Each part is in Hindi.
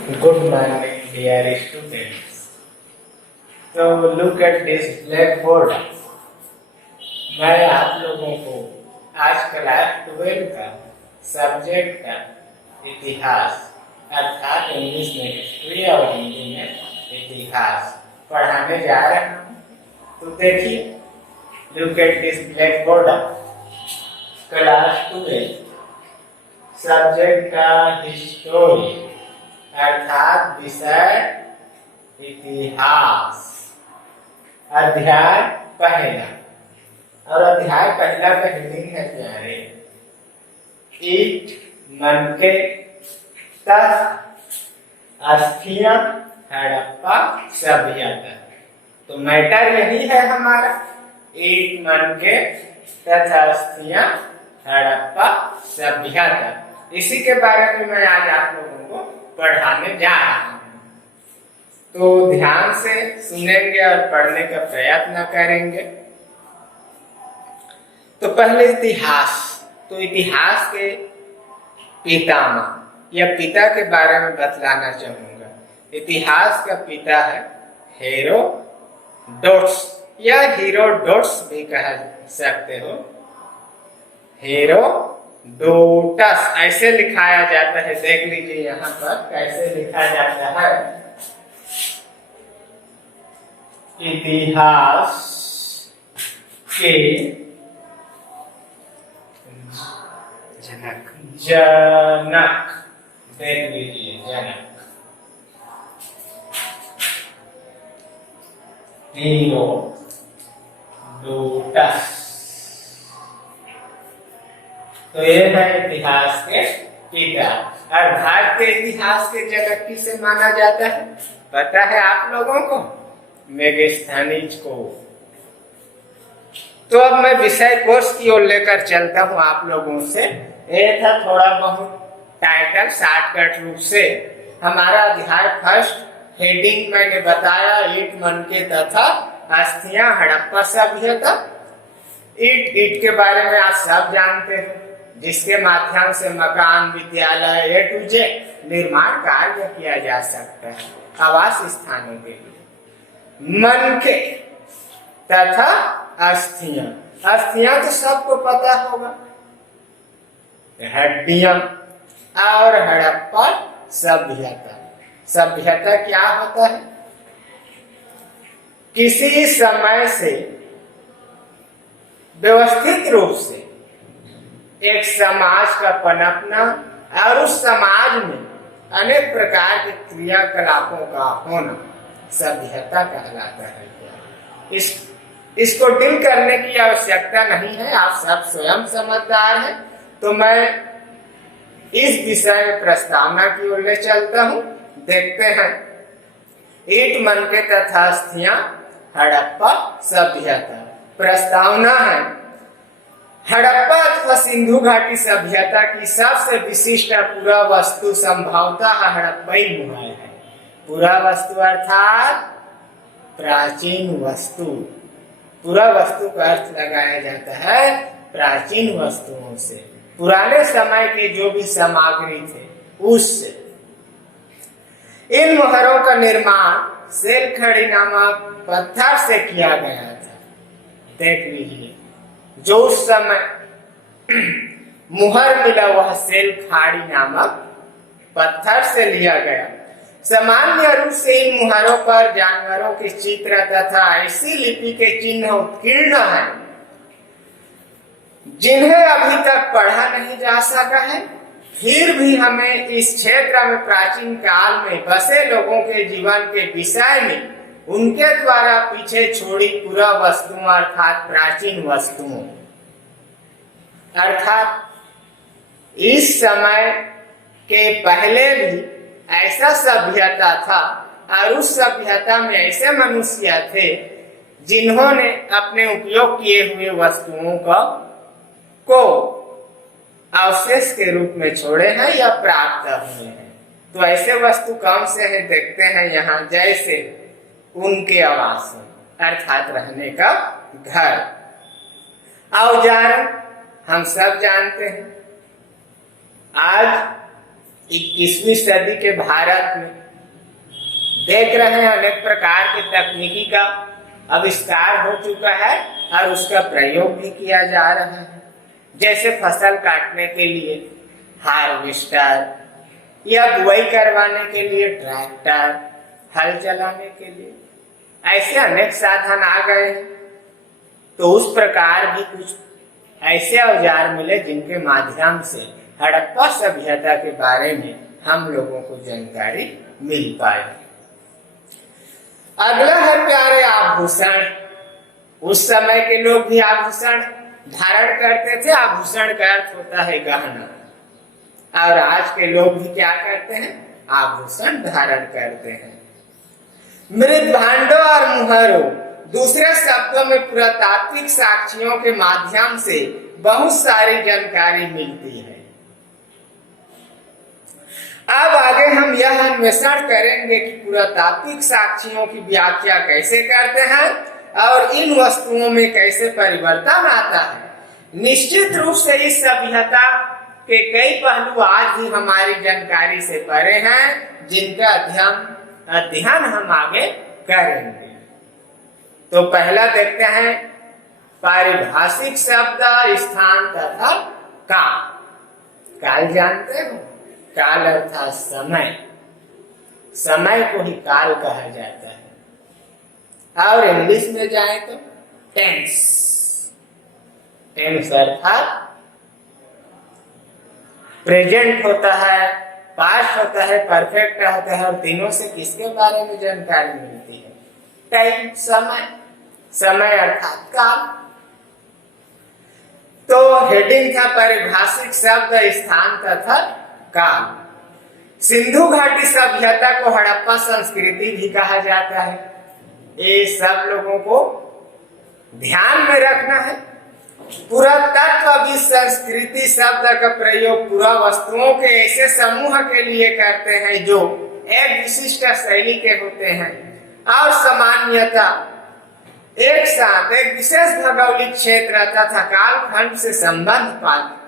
Good morning, dear students. So look at this blackboard. मैं आप लोगों को आज क्लास 12 का सब्जेक्ट का इतिहास अर्थात इंग्लिश में हिस्ट्री और हिंदी में इतिहास पढ़ाने जा रहा हूँ। तो देखिए, look at this blackboard. Class 12 subject का हिस्टोरी अर्थात विषय इतिहास, अध्याय पहला। और अध्याय पहला का हेडिंग है प्यारे, ईट मनके तथा अस्थियां हड़प्पा सभ्यता। तो मैटर यही है हमारा, ईट मनके तथा अस्थियां हड़प्पा सभ्यता। इसी के बारे में मैं आज आप लोगों को पढ़ाने जा रहा हूं। तो ध्यान से सुनेंगे और पढ़ने का प्रयत्न करेंगे। तो पहले इतिहास। तो इतिहास के पितामह या पिता के बारे में बतलाना चाहूंगा। इतिहास का पिता है हेरोडोटस या हीरोडोटस भी कह सकते हो। हेरोडोटस ऐसे लिखाया जाता है। देख लीजिए यहाँ पर कैसे लिखा जाता है। इतिहास के जनक देख लीजिए, जनक हेरोडोटस। तो ये है इतिहास के पिता। और भारत के इतिहास के जनक किसे माना जाता है पता है आप लोगों को? मेगास्थनीज को। तो अब मैं विषय कोर्स की ओर लेकर चलता हूं आप लोगों से। ये था थोड़ा बहुत टाइटल शॉर्टकट रूप से। हमारा अध्याय फर्स्ट हेडिंग मैंने बताया, ईट मनके तथा अस्थियां हड़प्पा सभ्यता। ईट के बारे में आप सब जानते हो, जिसके माध्यम से मकान, विद्यालय ए टू जेड निर्माण कार्य किया जा सकता है आवास स्थानों के लिए। मनके तथा अस्थियां। अस्थियां तो सबको पता होगा, हड्डियां। और हड़प्पा सभ्यता। सभ्यता क्या होता है? किसी समय से व्यवस्थित रूप से एक समाज का पनपना और उस समाज में अनेक प्रकार के क्रियाकलापों का होना सभ्यता कहलाता है। इसको डील करने की आवश्यकता नहीं है, आप सब स्वयं समझदार हैं। तो मैं इस विषय में प्रस्तावना की ओर ले चलता हूं। देखते हैं, ईट मनके तथा अस्थियां हड़प्पा सभ्यता। प्रस्तावना है, हड़प्पा अथवा सिंधु घाटी सभ्यता की सबसे विशिष्ट पुरा वस्तु संभवतः हड़प्पाई मुहर है। पुरा वस्तु अर्थात प्राचीन वस्तु। पूरा वस्तु का अर्थ लगाया जाता है प्राचीन वस्तुओं से, पुराने समय के जो भी सामग्री थे उससे। इन मुहरों का निर्माण सेल खड़ी नामक पत्थर से किया गया था। देख लीजिए, जो उस समय मुहर मिला वह सेल खाड़ी नामक पत्थर से लिया गया। सामान्य रूप से इन मुहरों पर जानवरों के चित्र तथा ऐसी लिपि के चिन्ह उत्कीर्ण हैं जिन्हें अभी तक पढ़ा नहीं जा सका है। फिर भी हमें इस क्षेत्र में प्राचीन काल में बसे लोगों के जीवन के विषय में उनके द्वारा पीछे छोड़ी पुरा वस्तुओं अर्थात प्राचीन वस्तुओं अर्थात इस समय के पहले भी ऐसा सभ्यता था और उस सभ्यता में ऐसे मनुष्य थे जिन्होंने अपने उपयोग किए हुए वस्तुओं को अवशेष के रूप में छोड़े हैं या प्राप्त हुए हैं। तो ऐसे वस्तु कौन से हैं देखते हैं यहाँ। जैसे उनके आवास अर्थात रहने का घर, औजार हम सब जानते हैं। आज 21वीं सदी के भारत में देख रहे हैं अनेक प्रकार के तकनीकी का आविष्कार हो चुका है और उसका प्रयोग भी किया जा रहा है। जैसे फसल काटने के लिए हार्वेस्टर या बुआई करवाने के लिए ट्रैक्टर, हल चलाने के लिए ऐसे अनेक साधन आ गए हैं। तो उस प्रकार भी कुछ ऐसे औजार मिले जिनके माध्यम से हड़प्पा सभ्यता के बारे में हम लोगों को जानकारी मिल पाए। अगला है प्यारे आभूषण। उस समय के लोग भी आभूषण धारण करते थे। आभूषण का अर्थ होता है गहना, और आज के लोग भी क्या करते हैं? आभूषण धारण करते हैं। मृत भांडों और मुहरों, दूसरे शब्दों में पुरातात्विक साक्ष्यों के माध्यम से बहुत सारी जानकारी मिलती है। अब आगे हम यह अन्वेषण करेंगे कि पुरातात्विक साक्ष्यों की व्याख्या कैसे करते हैं और इन वस्तुओं में कैसे परिवर्तन आता है। निश्चित रूप से इस सभ्यता के कई पहलू आज भी हमारी जानकारी से परे हैं, जिनका अध्ययन हम आगे करेंगे। तो पहला देखते हैं पारिभाषिक शब्द स्थान तथा काल। काल जानते हो? काल अर्थात समय। समय को ही काल कहा जाता है। और इंग्लिश में जाए तो टेंस। टेंस अर्थात प्रेजेंट होता है, पास्ट होता है, परफेक्ट होता है। और तीनों से किसके बारे में जानकारी मिलती है? टाइम, समय। समय अर्थात काल। तो हेडिंग था पारिभाषिक शब्द स्थान तथा काल। सिंधु घाटी सभ्यता को हड़प्पा संस्कृति भी कहा जाता है। ये सब लोगों को ध्यान में रखना है। पुरातत्व संस्कृति शब्द का प्रयोग पूरा वस्तुओं के ऐसे समूह के लिए करते हैं जो एक विशिष्ट शैली के होते हैं और सामान्यता एक साथ एक विशेष भौगोलिक क्षेत्र तथा कालखंड से संबंध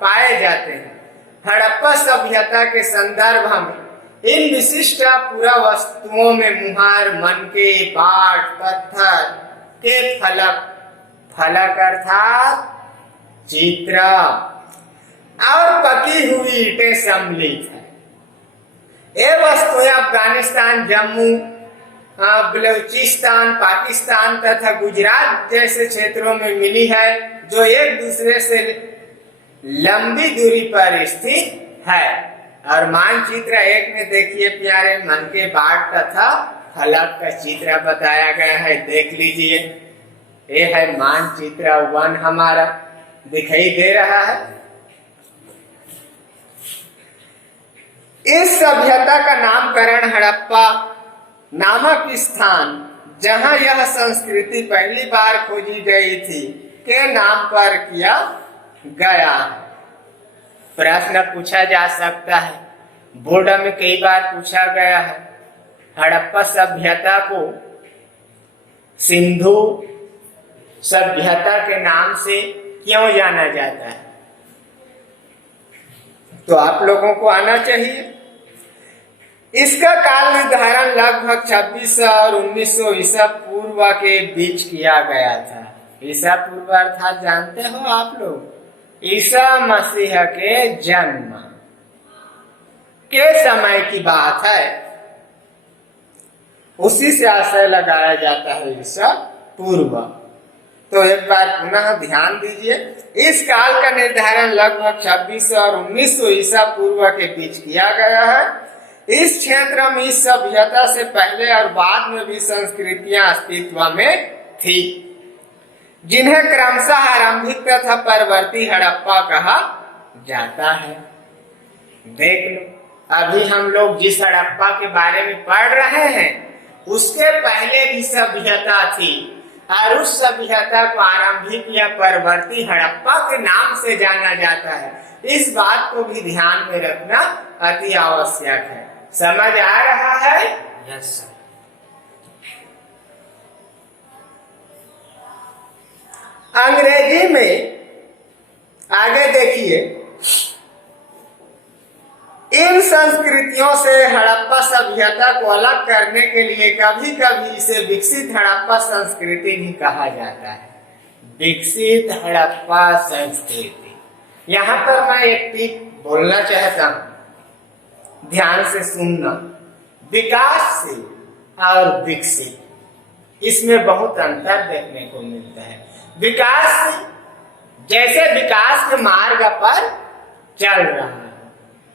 पाए जाते हैं। हड़प्पा सभ्यता के संदर्भ में इन विशिष्ट पूरा वस्तुओं में मुहर, मनके, पाट, पत्थर के फलक, फलक अर्थात चित्र और पकी हुई ईंटें सम्मिलित है। ये वस्तुएं अफगानिस्तान, जम्मू, बलूचिस्तान, पाकिस्तान तथा गुजरात जैसे क्षेत्रों में मिली है, जो एक दूसरे से लंबी दूरी पर स्थित है। और मानचित्र एक में देखिए प्यारे, मन के बाट तथा फलक का चित्र बताया गया है, देख लीजिए। ये है मानचित्र 1 हमारा दिखाई दे रहा है। इस सभ्यता का नामकरण हड़प्पा नामक स्थान जहां यह संस्कृति पहली बार खोजी गई थी के नाम पर किया गया। प्रश्न पूछा जा सकता है, बोर्ड में कई बार पूछा गया है, हड़प्पा सभ्यता को सिंधु सभ्यता के नाम से क्यों जाना जाता है? तो आप लोगों को आना चाहिए। इसका काल निर्धारण लगभग 2600 और 1900 ईसा पूर्व के बीच किया गया था। ईसा पूर्व अर्थात जानते हो आप लोग, ईसा मसीह के जन्म के समय की बात है। उसी से आशय लगाया जाता है ईसा पूर्व। तो एक बार पुनः ध्यान दीजिए, इस काल का निर्धारण लगभग 2600 और 1900 ईसा पूर्व के बीच किया गया है। इस क्षेत्र में इस सभ्यता से पहले और बाद में भी संस्कृतियां अस्तित्व में थी, जिन्हें क्रमशः आरंभिक तथा परवर्ती हड़प्पा कहा जाता है। देख लो, अभी हम लोग जिस हड़प्पा के बारे में पढ़ रहे हैं उसके पहले भी सभ्यता थी, और उस सभ्यता को आरंभिक या परवर्ती हड़प्पा के नाम से जाना जाता है। इस बात को भी ध्यान में रखना अति आवश्यक है। समझ आ रहा है? Yes sir. अंग्रेजी में आगे देखिए, इन संस्कृतियों से हड़प्पा सभ्यता को अलग करने के लिए कभी कभी इसे विकसित हड़प्पा संस्कृति भी कहा जाता है। विकसित हड़प्पा संस्कृति। यहाँ पर मैं एक टिप बोलना चाहता हूं, ध्यान से सुनना। विकासशील और विकसित, इसमें बहुत अंतर देखने को मिलता है। विकासशील जैसे विकास के मार्ग पर चल रहा है,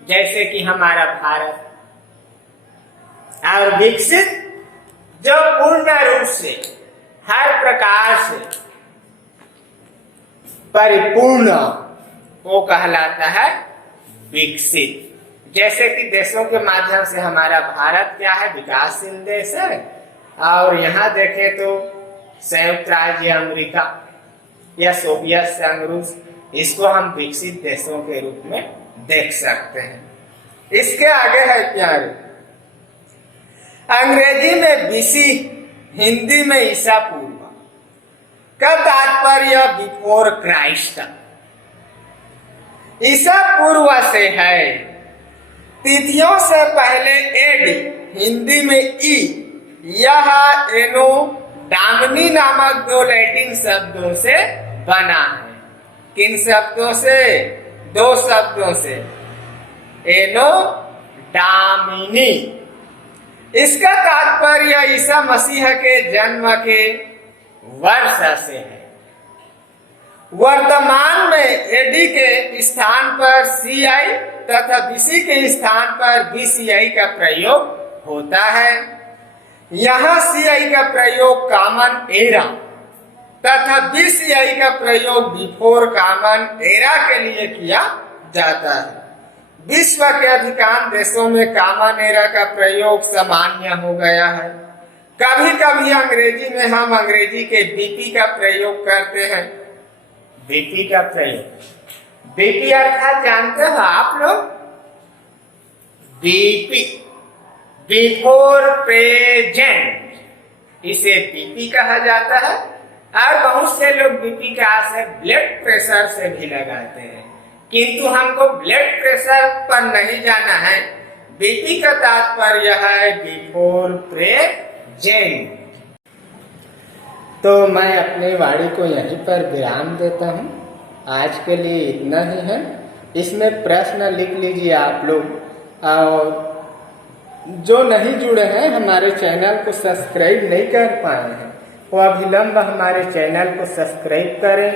जैसे कि हमारा भारत, और विकसित जो पूर्ण रूप से हर प्रकार से परिपूर्ण, वो कहलाता है विकसित। जैसे कि देशों के माध्यम से हमारा भारत क्या है, विकासशील देश है। और यहाँ देखें तो संयुक्त राज्य अमेरिका या सोवियत संघ रूस, इसको हम विकसित देशों के रूप में देख सकते हैं। इसके आगे है प्यारे, अंग्रेजी में बीसी, हिंदी में ईसा पूर्व का तात्पर्य बिफोर क्राइस्ट। ईसा पूर्व से है, तिथियों से पहले एडी, हिंदी में ई। यह एनो डामनी नामक दो लैटिन शब्दों से बना है। किन शब्दों से? दो शब्दों से, एनो डामिनी। इसका तात्पर्य ईसा मसीह के जन्म के वर्ष से है। वर्तमान में एडी के स्थान पर सीआई तथा बीसी के स्थान पर बीसीआई का प्रयोग होता है। यहाँ सीआई का प्रयोग कॉमन एरा तथा बीसीआई का प्रयोग बिफोर कॉमन एरा के लिए किया जाता है। विश्व के अधिकांश देशों में कॉमन एरा का प्रयोग सामान्य हो गया है। कभी कभी अंग्रेजी में हम अंग्रेजी के बीपी का प्रयोग करते हैं। बीपी का प्रयोग, बीपी अर्थात जानते हो आप लोग? बीपी, बिफोर प्रेजेंट, इसे बीपी कहा जाता है। और बहुत से लोग बीपी का असर ब्लड प्रेशर से भी लगाते हैं, किंतु हमको ब्लड प्रेशर पर नहीं जाना है। बीपी का तात्पर्य है बिफोर प्रेजेंट। तो मैं अपनी वाणी को यहीं पर विराम देता हूँ। आज के लिए इतना ही है। इसमें प्रश्न लिख लीजिए आप लोग, और जो नहीं जुड़े हैं, हमारे चैनल को सब्सक्राइब नहीं कर पाए हैं, वो अभिलंब हमारे चैनल को सब्सक्राइब करें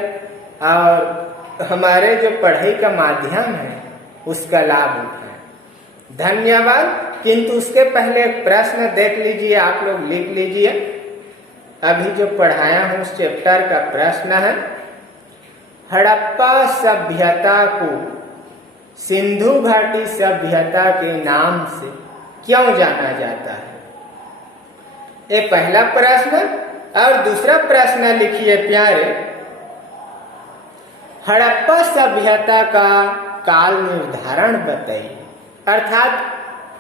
और हमारे जो पढ़ाई का माध्यम है उसका लाभ उठाएं। धन्यवाद। किंतु उसके पहले एक प्रश्न देख लीजिए, आप लोग लिख लीजिए। अभी जो पढ़ाया हूँ उस चैप्टर का प्रश्न है, हड़प्पा सभ्यता को सिंधु घाटी सभ्यता के नाम से क्यों जाना जाता है? ये पहला प्रश्न। और दूसरा प्रश्न लिखिए प्यारे, हड़प्पा सभ्यता का काल निर्धारण बताइए। अर्थात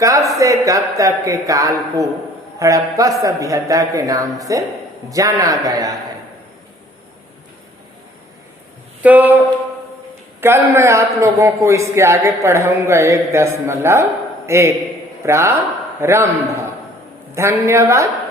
कब से कब तक के काल को हड़प्पा सभ्यता के नाम से जाना गया है। तो कल मैं आप लोगों को इसके आगे पढ़ाऊंगा 1.1 प्रारंभ। धन्यवाद।